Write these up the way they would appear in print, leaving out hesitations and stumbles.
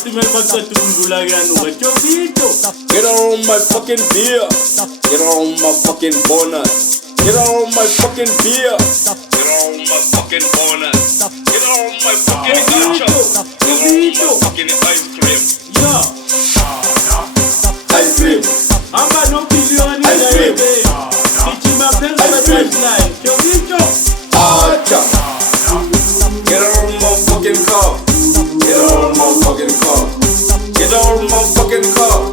Get on my fucking beer. Get on my fucking bonus. Get on my fucking beer. Get on my fucking bonus. Get on my fucking ganja. Get on my fucking ice cream. Ice cream. Ice cream. Ice cream. Acha. Get on my fucking car. Get on my fucking car. Get on my fucking car.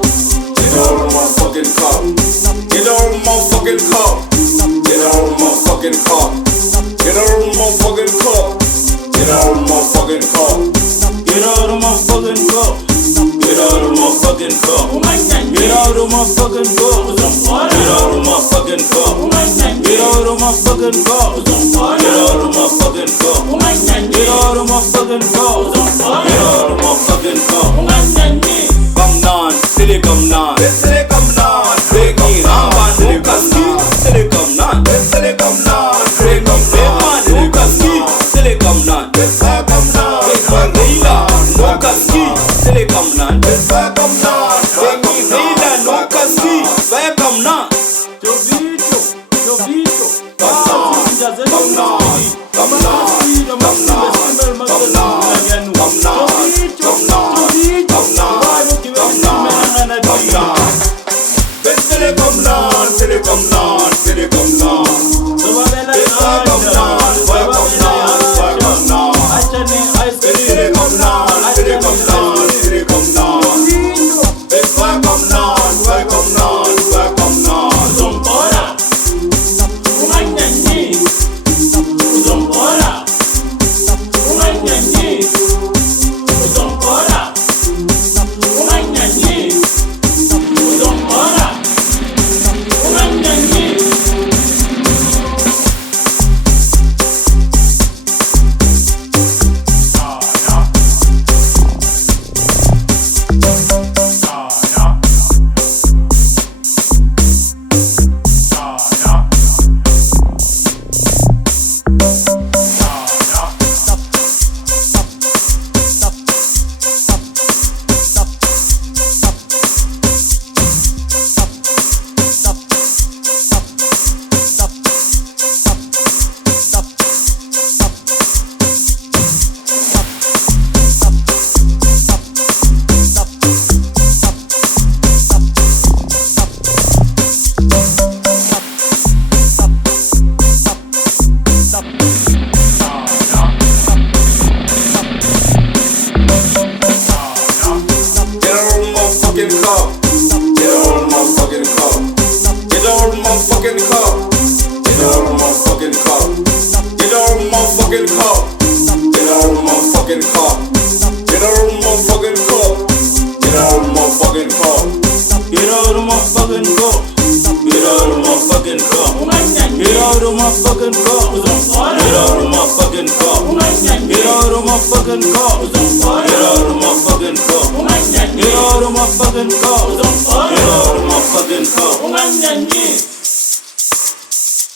Get on my fucking car. Get on my fucking car. Get on my fucking car. Get on my fucking car. Get on my fucking car. Get out of my fucking car. Get out of my fucking car. Get out of my fucking car. Get out of my fucking car. Get out of my fucking car. Get out of my fucking car. Get out of my fucking car. Get out of my fucking car. Gamnan, sili gamnan, sili gamnan, begi ramban nukaski, sili gamnan, sili gamnan, begi beman nukaski, sili gamnan, sili gamnan, begi reila nukaski, sili gamnan, sili gamnan, begi reila nukaski, sili gamnan. Jovito, gamnan, gamnan,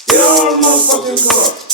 Get out of my fucking car.